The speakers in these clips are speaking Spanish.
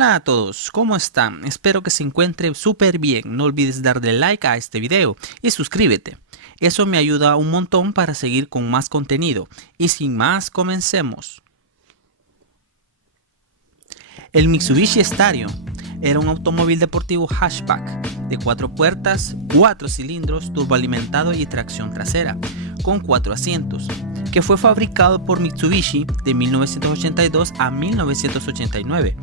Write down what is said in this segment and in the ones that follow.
Hola a todos, ¿cómo están? Espero que se encuentre súper bien. No olvides darle like a este video y suscríbete. Eso me ayuda un montón para seguir con más contenido. Y sin más, comencemos. El Mitsubishi Starion era un automóvil deportivo hatchback de 4 puertas, 4 cilindros, turboalimentado y tracción trasera, con 4 asientos, que fue fabricado por Mitsubishi de 1982 a 1989.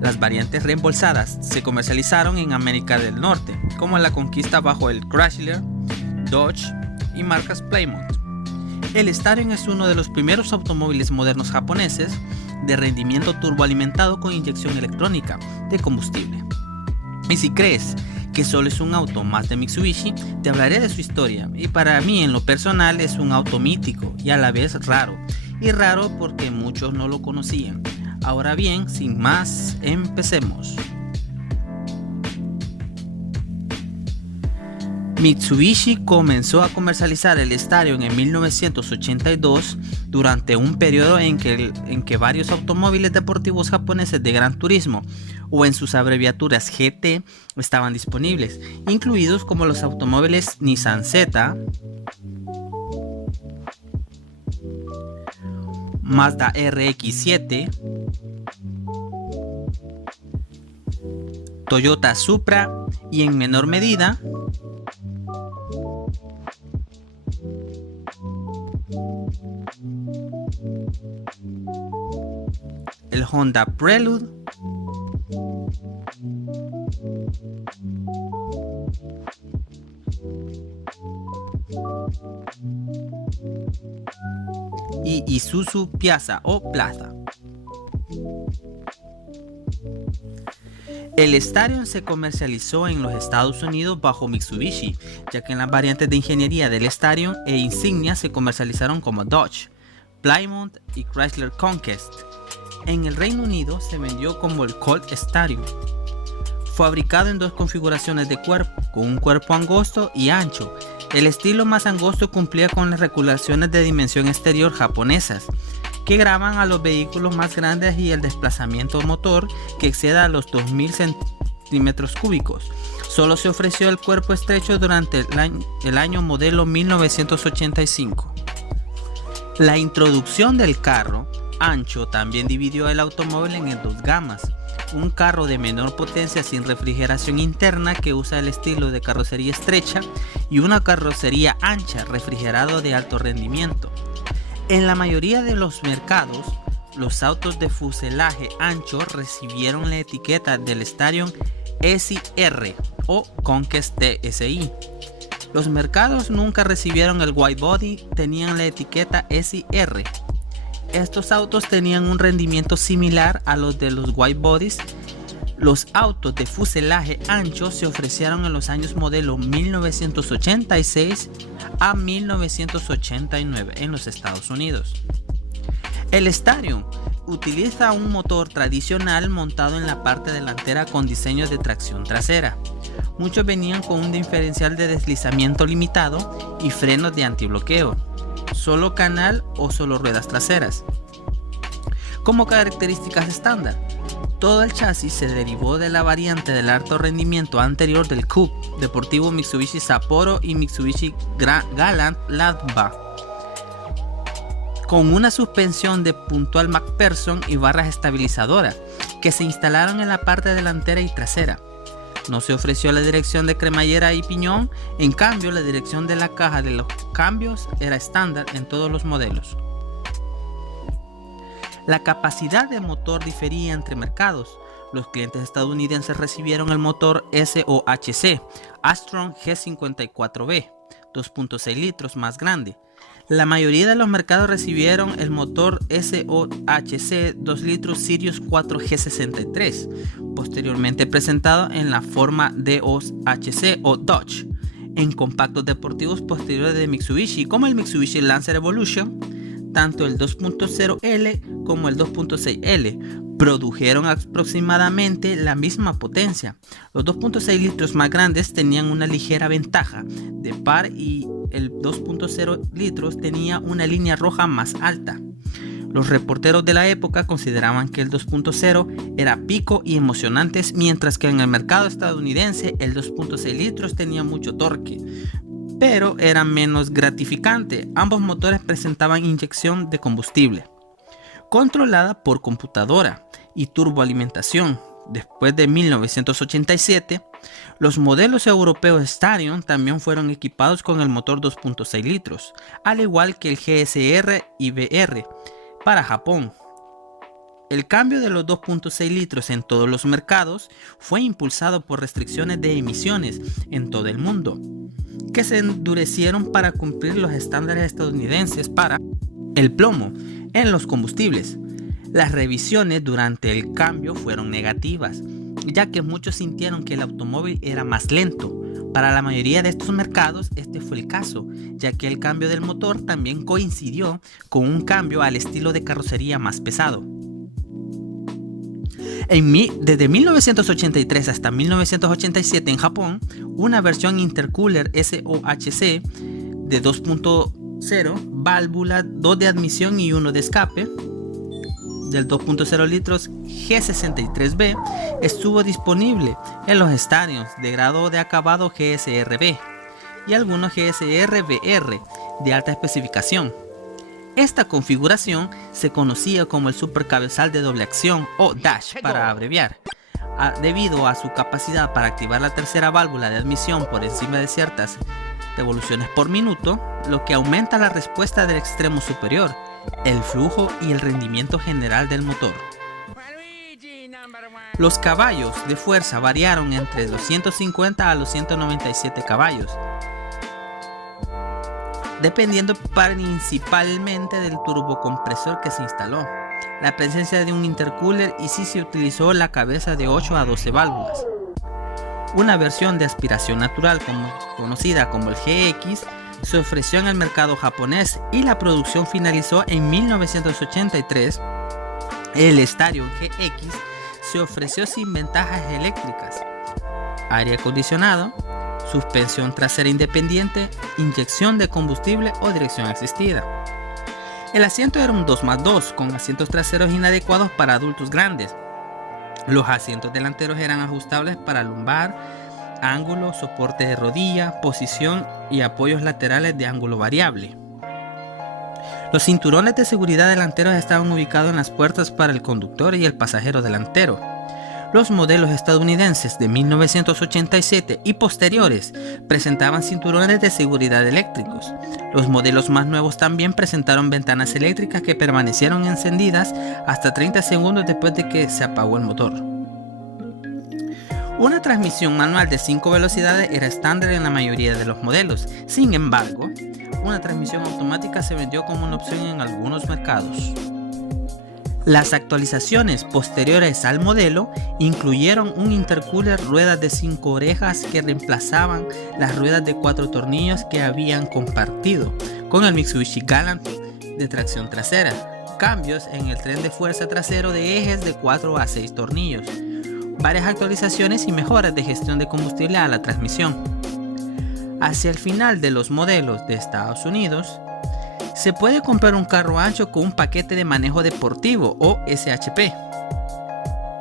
Las variantes reembolsadas se comercializaron en América del Norte, como la conquista bajo el Chrysler, Dodge y marcas Plymouth. El Starion es uno de los primeros automóviles modernos japoneses de rendimiento turboalimentado con inyección electrónica de combustible. Y si crees que solo es un auto más de Mitsubishi, te hablaré de su historia, y para mí en lo personal es un auto mítico y a la vez raro, y raro porque muchos no lo conocían. Ahora bien, sin más, empecemos. Mitsubishi comenzó a comercializar el Starion en 1982 durante un periodo en que varios automóviles deportivos japoneses de gran turismo, o en sus abreviaturas GT, estaban disponibles, incluidos como los automóviles Nissan Z, Mazda RX-7, Toyota Supra y en menor medida el Honda Prelude, y Isuzu Piazza o Plaza. El Starion se comercializó en los Estados Unidos bajo Mitsubishi, ya que en las variantes de ingeniería del Starion e Insignia se comercializaron como Dodge, Plymouth y Chrysler Conquest. En el Reino Unido se vendió como el Colt Starion. Fabricado en dos configuraciones de cuerpo, con un cuerpo angosto y ancho. El estilo más angosto cumplía con las regulaciones de dimensión exterior japonesas, que graban a los vehículos más grandes, y el desplazamiento motor que exceda a los 2000 centímetros cúbicos. Solo se ofreció el cuerpo estrecho durante el año modelo 1985. La introducción del carro ancho también dividió el automóvil en dos gamas: un carro de menor potencia sin refrigeración interna que usa el estilo de carrocería estrecha, y una carrocería ancha refrigerado de alto rendimiento. En la mayoría de los mercados, los autos de fuselaje ancho recibieron la etiqueta del Starion SR o Conquest TSI. Los mercados nunca recibieron el wide body, tenían la etiqueta SR. Estos autos tenían un rendimiento similar a los de los wide bodies. Los autos de fuselaje ancho se ofrecieron en los años modelo 1986 a 1989 en los Estados Unidos. El Starion utiliza un motor tradicional montado en la parte delantera con diseño de tracción trasera. Muchos venían con un diferencial de deslizamiento limitado y frenos de antibloqueo, solo canal o solo ruedas traseras. Como características estándar, todo el chasis se derivó de la variante del alto rendimiento anterior del Coupe deportivo Mitsubishi Sapporo y Mitsubishi Galant Landba, con una suspensión de puntual MacPherson y barras estabilizadoras que se instalaron en la parte delantera y trasera. No se ofreció la dirección de cremallera y piñón, en cambio la dirección de la caja de los cambios era estándar en todos los modelos. La capacidad de motor difería entre mercados. Los clientes estadounidenses recibieron el motor SOHC Astron G54B 2.6 litros más grande. La mayoría de los mercados recibieron el motor SOHC 2 litros Sirius 4G63, posteriormente presentado en la forma DOHC o Dodge, en compactos deportivos posteriores de Mitsubishi, como el Mitsubishi Lancer Evolution. Tanto el 2.0L como el 2.6L produjeron aproximadamente la misma potencia. Los 2.6 litros más grandes tenían una ligera ventaja de par, y el 2.0 litros tenía una línea roja más alta. Los reporteros de la época consideraban que el 2.0 era pico y emocionante, mientras que en el mercado estadounidense el 2.6 litros tenía mucho torque, pero era menos gratificante. Ambos motores presentaban inyección de combustible, controlada por computadora, y turboalimentación. Después de 1987, los modelos europeos Starion también fueron equipados con el motor 2.6 litros, al igual que el GSR y VR para Japón. El cambio de los 2.6 litros en todos los mercados fue impulsado por restricciones de emisiones en todo el mundo, que se endurecieron para cumplir los estándares estadounidenses para el plomo en los combustibles. Las revisiones durante el cambio fueron negativas, ya que muchos sintieron que el automóvil era más lento. Para la mayoría de estos mercados este fue el caso, ya que el cambio del motor también coincidió con un cambio al estilo de carrocería más pesado. Desde 1983 hasta 1987 en Japón, una versión intercooler SOHC de 2.0, válvula, 2 de admisión y 1 de escape, del 2.0 litros G63B estuvo disponible en los Starions de grado de acabado GSR-B y algunos GSR-VR de alta especificación. Esta configuración se conocía como el supercabezal de doble acción o DASH para abreviar, debido a su capacidad para activar la tercera válvula de admisión por encima de ciertas revoluciones por minuto, lo que aumenta la respuesta del extremo superior, el flujo y el rendimiento general del motor. Los caballos de fuerza variaron entre los 150 a los 197 caballos, dependiendo principalmente del turbocompresor que se instaló, la presencia de un intercooler y si se utilizó la cabeza de 8 a 12 válvulas. Una versión de aspiración natural conocida como el GX se ofreció en el mercado japonés y la producción finalizó en 1983. El Starion GX se ofreció sin ventajas eléctricas, aire acondicionado, suspensión trasera independiente, inyección de combustible o dirección asistida. El asiento era un 2x2 con asientos traseros inadecuados para adultos grandes. Los asientos delanteros eran ajustables para lumbar, ángulo, soporte de rodilla, posición y apoyos laterales de ángulo variable. Los cinturones de seguridad delanteros estaban ubicados en las puertas para el conductor y el pasajero delantero. Los modelos estadounidenses de 1987 y posteriores presentaban cinturones de seguridad eléctricos. Los modelos más nuevos también presentaron ventanas eléctricas que permanecieron encendidas hasta 30 segundos después de que se apagó el motor. Una transmisión manual de 5 velocidades era estándar en la mayoría de los modelos. Sin embargo, una transmisión automática se vendió como una opción en algunos mercados. Las actualizaciones posteriores al modelo incluyeron un intercooler, ruedas de 5 orejas que reemplazaban las ruedas de 4 tornillos que habían compartido con el Mitsubishi Galant de tracción trasera, cambios en el tren de fuerza trasero de ejes de 4 a 6 tornillos, varias actualizaciones y mejoras de gestión de combustible a la transmisión. Hacia el final de los modelos de Estados Unidos, se puede comprar un carro ancho con un paquete de manejo deportivo o SHP.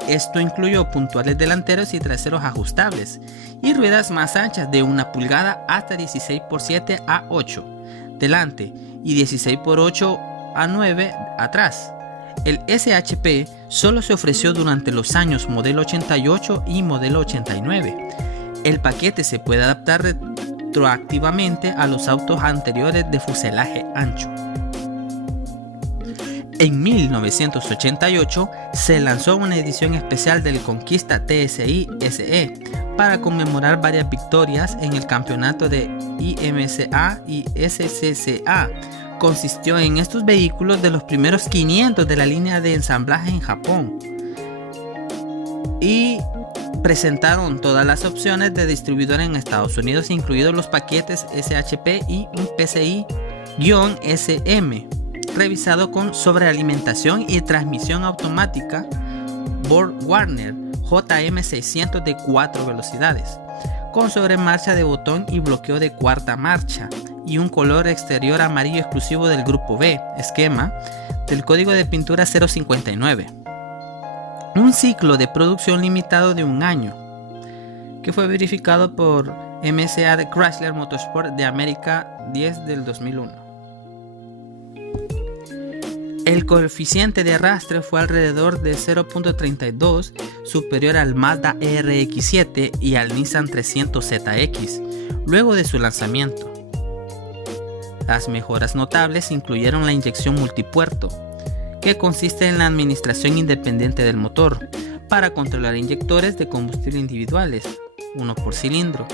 Esto incluyó puntuales delanteros y traseros ajustables y ruedas más anchas de 1 pulgada hasta 16x7 a 8 delante y 16x8 a 9 atrás. El SHP solo se ofreció durante los años modelo 88 y modelo 89. El paquete se puede adaptar retroactivamente a los autos anteriores de fuselaje ancho. En 1988 se lanzó una edición especial del Conquista TSI SE para conmemorar varias victorias en el campeonato de IMSA y SCCA. Consistió en estos vehículos de los primeros 500 de la línea de ensamblaje en Japón y presentaron todas las opciones de distribuidor en Estados Unidos, incluidos los paquetes SHP y un PCI-SM revisado con sobrealimentación y transmisión automática BorgWarner JM600 de 4 velocidades, con sobremarcha de botón y bloqueo de cuarta marcha y un color exterior amarillo exclusivo del grupo B, esquema del código de pintura 059. Un ciclo de producción limitado de un año, que fue verificado por MSA de Chrysler Motorsport de América 10 del 2001. El coeficiente de arrastre fue alrededor de 0.32, superior al Mazda RX-7 y al Nissan 300ZX, luego de su lanzamiento. Las mejoras notables incluyeron la inyección multipuerto, que consiste en la administración independiente del motor, para controlar inyectores de combustible individuales, uno por cilindro,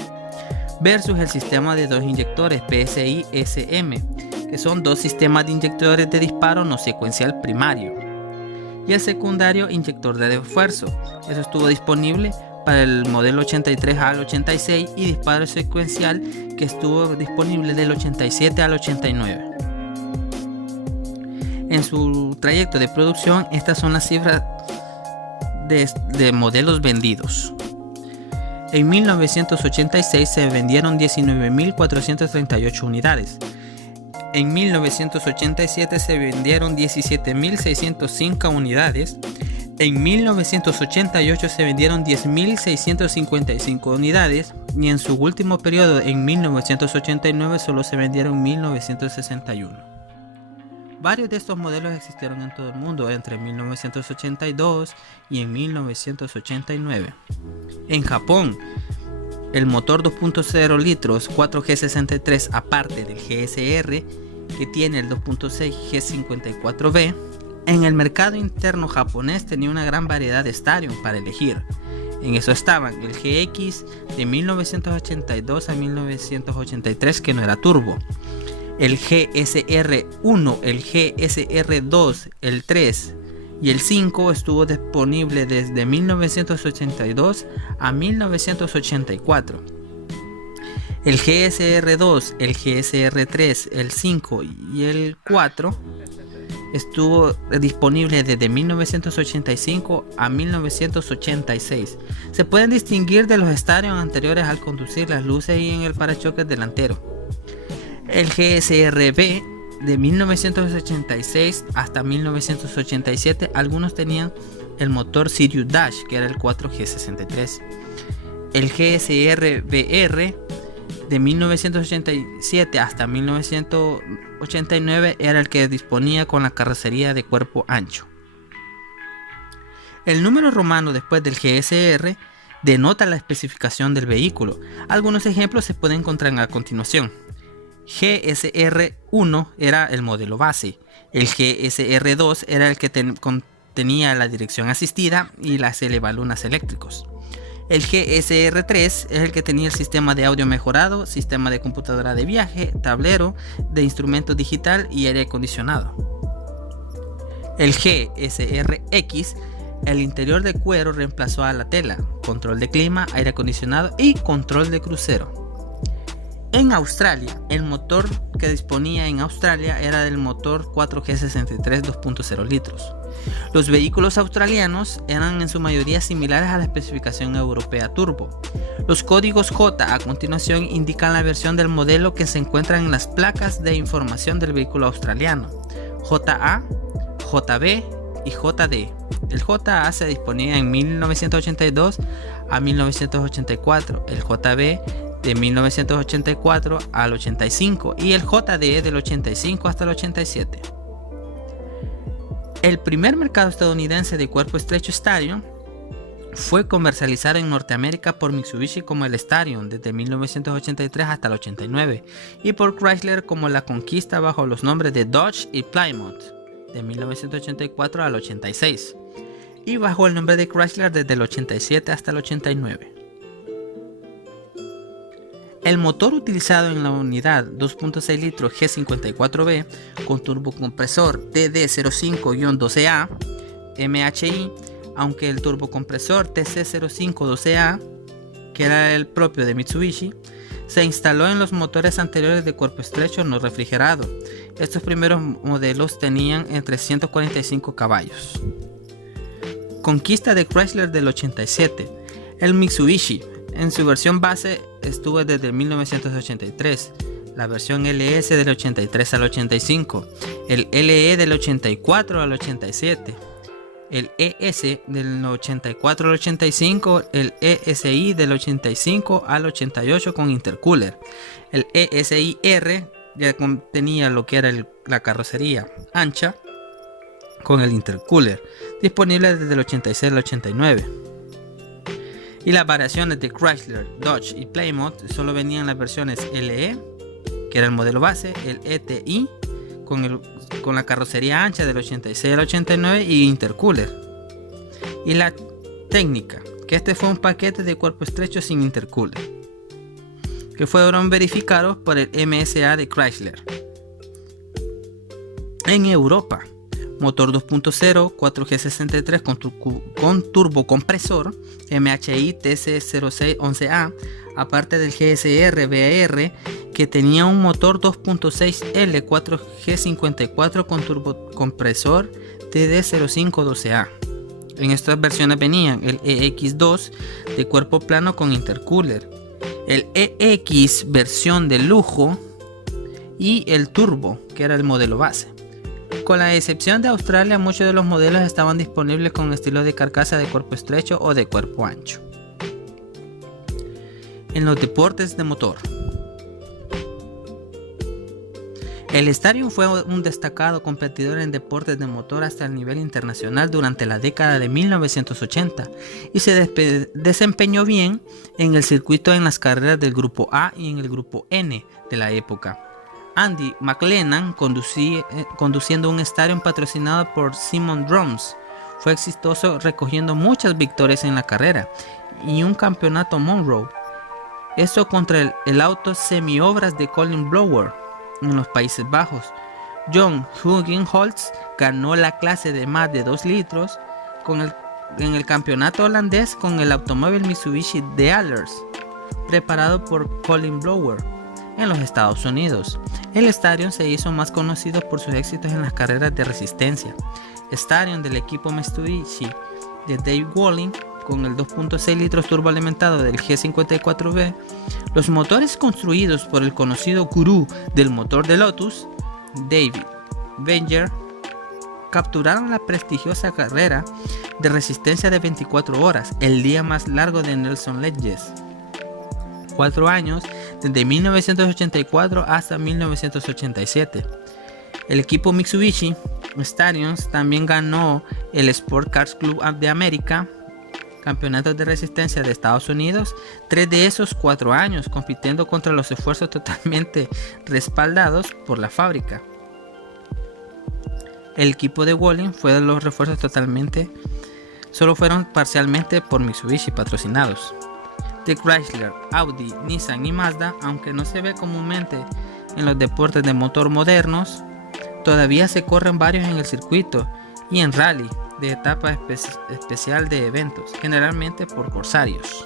versus el sistema de dos inyectores PSI-SM, que son dos sistemas de inyectores de disparo no secuencial primario, y el secundario inyector de refuerzo. Eso estuvo disponible para el modelo 83 al 86 y disparo secuencial, que estuvo disponible del 87 al 89. En su trayecto de producción, estas son las cifras de modelos vendidos. En 1986 se vendieron 19.438 unidades. En 1987 se vendieron 17.605 unidades. En 1988 se vendieron 10.655 unidades. Y en su último periodo, en 1989, solo se vendieron 1.961. Varios de estos modelos existieron en todo el mundo entre 1982 y en 1989. En Japón, el motor 2.0 litros 4G63, aparte del GSR, que tiene el 2.6 G54B, en el mercado interno japonés tenía una gran variedad de Starion para elegir. En eso estaban el GX de 1982 a 1983, que no era turbo, el GSR1, el GSR2, el 3 y el 5 estuvo disponible desde 1982 a 1984. El GSR2, el GSR3, el 5 y el 4 estuvo disponible desde 1985 a 1986. Se pueden distinguir de los Starion anteriores al conducir las luces y en el parachoques delantero. El GSR-B de 1986 hasta 1987, algunos tenían el motor Sirius Dash, que era el 4G63. El GSR-BR de 1987 hasta 1989 era el que disponía con la carrocería de cuerpo ancho. El número romano después del GSR denota la especificación del vehículo. Algunos ejemplos se pueden encontrar a continuación. GSR1 era el modelo base, el GSR2 era el que contenía la dirección asistida y las elevalunas eléctricos. El GSR3 es el que tenía el sistema de audio mejorado, sistema de computadora de viaje, tablero de instrumentos digital y aire acondicionado. El GSRX, el interior de cuero reemplazó a la tela, control de clima, aire acondicionado y control de crucero. En Australia, el motor que disponía en Australia era del motor 4G63 2.0 litros. Los vehículos australianos eran en su mayoría similares a la especificación europea turbo. Los códigos J a continuación indican la versión del modelo que se encuentra en las placas de información del vehículo australiano: JA, JB y JD. El JA se disponía en 1982 a 1984, el JB de 1984 al 85 y el JD del 85 hasta el 87. El primer mercado estadounidense de cuerpo estrecho Starion fue comercializado en Norteamérica por Mitsubishi como el Starion desde 1983 hasta el 89 y por Chrysler como la Conquista bajo los nombres de Dodge y Plymouth de 1984 al 86 y bajo el nombre de Chrysler desde el 87 hasta el 89. El motor utilizado en la unidad 2.6 litros G54B con turbocompresor TD05-12A MHI, aunque el turbocompresor TC05-12A, que era el propio de Mitsubishi, se instaló en los motores anteriores de cuerpo estrecho no refrigerado. Estos primeros modelos tenían entre 145 caballos. Conquista de Chrysler del 87. El Mitsubishi en su versión base estuvo desde 1983, la versión LS del 83 al 85, el LE del 84 al 87, el ES del 84 al 85, el ESI del 85 al 88 con intercooler, el ESI-R ya contenía lo que era la carrocería ancha con el intercooler, disponible desde el 86 al 89. Y las variaciones de Chrysler, Dodge y Plymouth solo venían en las versiones LE, que era el modelo base, el ETI con la carrocería ancha del 86 al 89 y intercooler. Y la técnica, que este fue un paquete de cuerpo estrecho sin intercooler, que fueron verificados por el MSA de Chrysler. En Europa, motor 2.0 4G63 con turbocompresor MHI TC0611A, aparte del GSR BR que tenía un motor 2.6L 4G54 con turbocompresor TD0512A. En estas versiones venían el EX2 de cuerpo plano con intercooler, el EX versión de lujo y el turbo, que era el modelo base. Con la excepción de Australia, muchos de los modelos estaban disponibles con estilo de carcasa de cuerpo estrecho o de cuerpo ancho. En los deportes de motor, el Stadium fue un destacado competidor en deportes de motor hasta el nivel internacional durante la década de 1980 y se desempeñó bien en el circuito en las carreras del grupo A y en el grupo N de la época. Andy McLennan, conduciendo un Stadium patrocinado por Simon Drums, fue exitoso recogiendo muchas victorias en la carrera y un campeonato Monroe. Esto contra el auto semi-obras de Colin Blower en los Países Bajos. John Hugenholtz ganó la clase de más de 2 litros en el campeonato holandés con el automóvil Mitsubishi Dealers, preparado por Colin Blower en los Estados Unidos. El Stadium se hizo más conocido por sus éxitos en las carreras de resistencia. Stadium del equipo Mitsubishi de Dave Walling con el 2.6 litros turboalimentado del G54B, los motores construidos por el conocido gurú del motor de Lotus, David Wenger, capturaron la prestigiosa carrera de resistencia de 24 horas, el día más largo de Nelson Ledges. 4 años, desde 1984 hasta 1987. El equipo Mitsubishi Stadiums también ganó el Sport Cars Club de América, campeonatos de resistencia de Estados Unidos, 3 de esos 4 años, compitiendo contra los esfuerzos totalmente respaldados por la fábrica. El equipo de Walling fue de los refuerzos solo fueron parcialmente por Mitsubishi patrocinados. De Chrysler, Audi, Nissan y Mazda, aunque no se ve comúnmente en los deportes de motor modernos, todavía se corren varios en el circuito y en rally de etapa especial de eventos, generalmente por corsarios.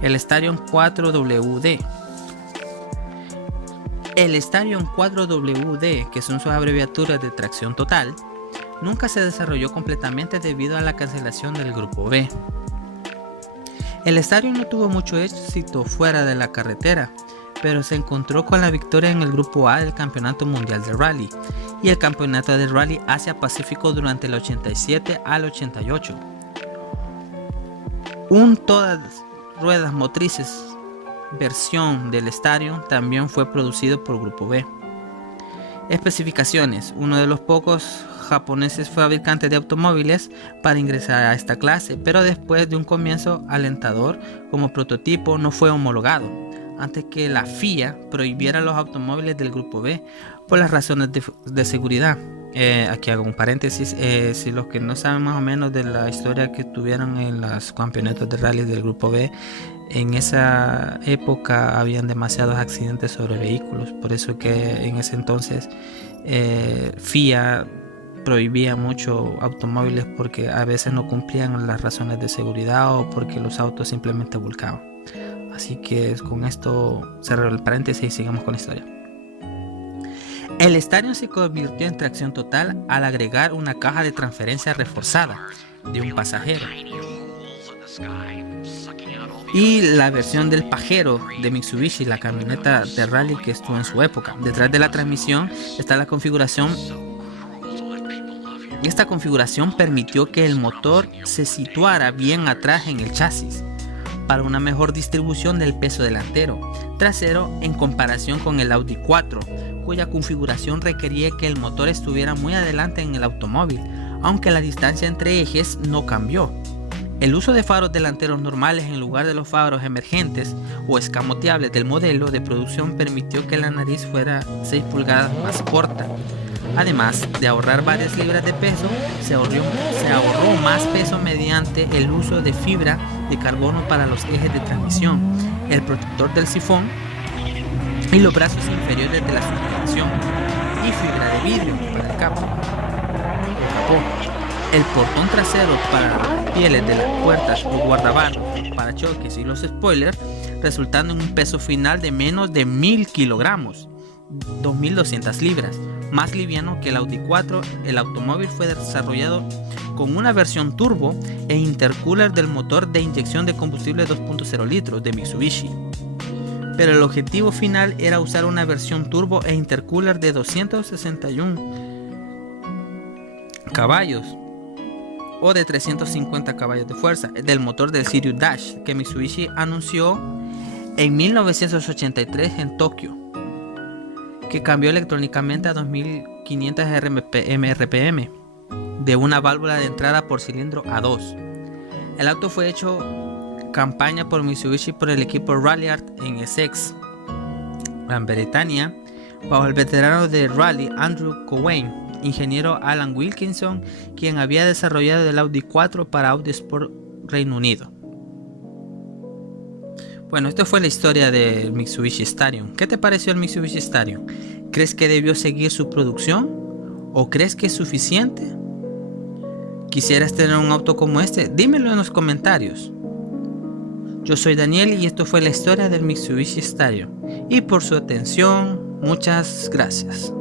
El Stadium 4WD. El Stadium 4WD, que son sus abreviaturas de tracción total, nunca se desarrolló completamente debido a la cancelación del Grupo B. El Stadium no tuvo mucho éxito fuera de la carretera, pero se encontró con la victoria en el Grupo A del Campeonato Mundial de Rally y el Campeonato de Rally Asia-Pacífico durante el 87 al 88. Un todas ruedas motrices versión del Stadium también fue producido por Grupo B. Especificaciones: uno de los pocos japoneses fabricantes de automóviles para ingresar a esta clase, pero después de un comienzo alentador como prototipo no fue homologado antes que la FIA prohibiera los automóviles del Grupo B por las razones de seguridad. Aquí hago un paréntesis, si los que no saben más o menos de la historia que tuvieron en los campeonatos de rally del Grupo B, en esa época habían demasiados accidentes sobre vehículos, por eso que en ese entonces FIA prohibía mucho automóviles porque a veces no cumplían las razones de seguridad o porque los autos simplemente volcaban. Así que con esto cerro el paréntesis y sigamos con la historia. El Stadium se convirtió en tracción total al agregar una caja de transferencia reforzada de un pasajero. y la versión del Pajero de Mitsubishi, la camioneta de rally que estuvo en su época. Detrás de la transmisión está la configuración. Esta configuración permitió que el motor se situara bien atrás en el chasis para una mejor distribución del peso delantero trasero en comparación con el Audi 4, cuya configuración requería que el motor estuviera muy adelante en el automóvil, aunque la distancia entre ejes no cambió. El uso de faros delanteros normales en lugar de los faros emergentes o escamoteables del modelo de producción permitió que la nariz fuera 6 pulgadas más corta. Además de ahorrar varias libras de peso, se ahorró más peso mediante el uso de fibra de carbono para los ejes de transmisión, el protector del sifón y los brazos inferiores de la suspensión, y fibra de vidrio para el capó. El portón trasero para las pieles de las puertas o guardabarros, parachoques y los spoilers, resultando en un peso final de menos de 1000 kilogramos, 2200 libras, más liviano que el Audi 4. El automóvil fue desarrollado con una versión turbo e intercooler del motor de inyección de combustible 2.0 litros de Mitsubishi, pero el objetivo final era usar una versión turbo e intercooler de 261 caballos o de 350 caballos de fuerza del motor del Sirius Dash que Mitsubishi anunció en 1983 en Tokio, que cambió electrónicamente a 2500 RPM de una válvula de entrada por cilindro a 2. El auto fue hecho campaña por Mitsubishi por el equipo Rally Art en Essex, Gran Bretaña, bajo el veterano de rally Andrew Cowain, ingeniero Alan Wilkinson, quien había desarrollado el Audi 4 para Audi Sport Reino Unido. Bueno, esto fue la historia del Mitsubishi Starion. ¿Qué te pareció el Mitsubishi Starion? ¿Crees que debió seguir su producción? ¿O crees que es suficiente? ¿Quisieras tener un auto como este? Dímelo en los comentarios. Yo soy Daniel y esto fue la historia del Mitsubishi Starion. Y por su atención, muchas gracias.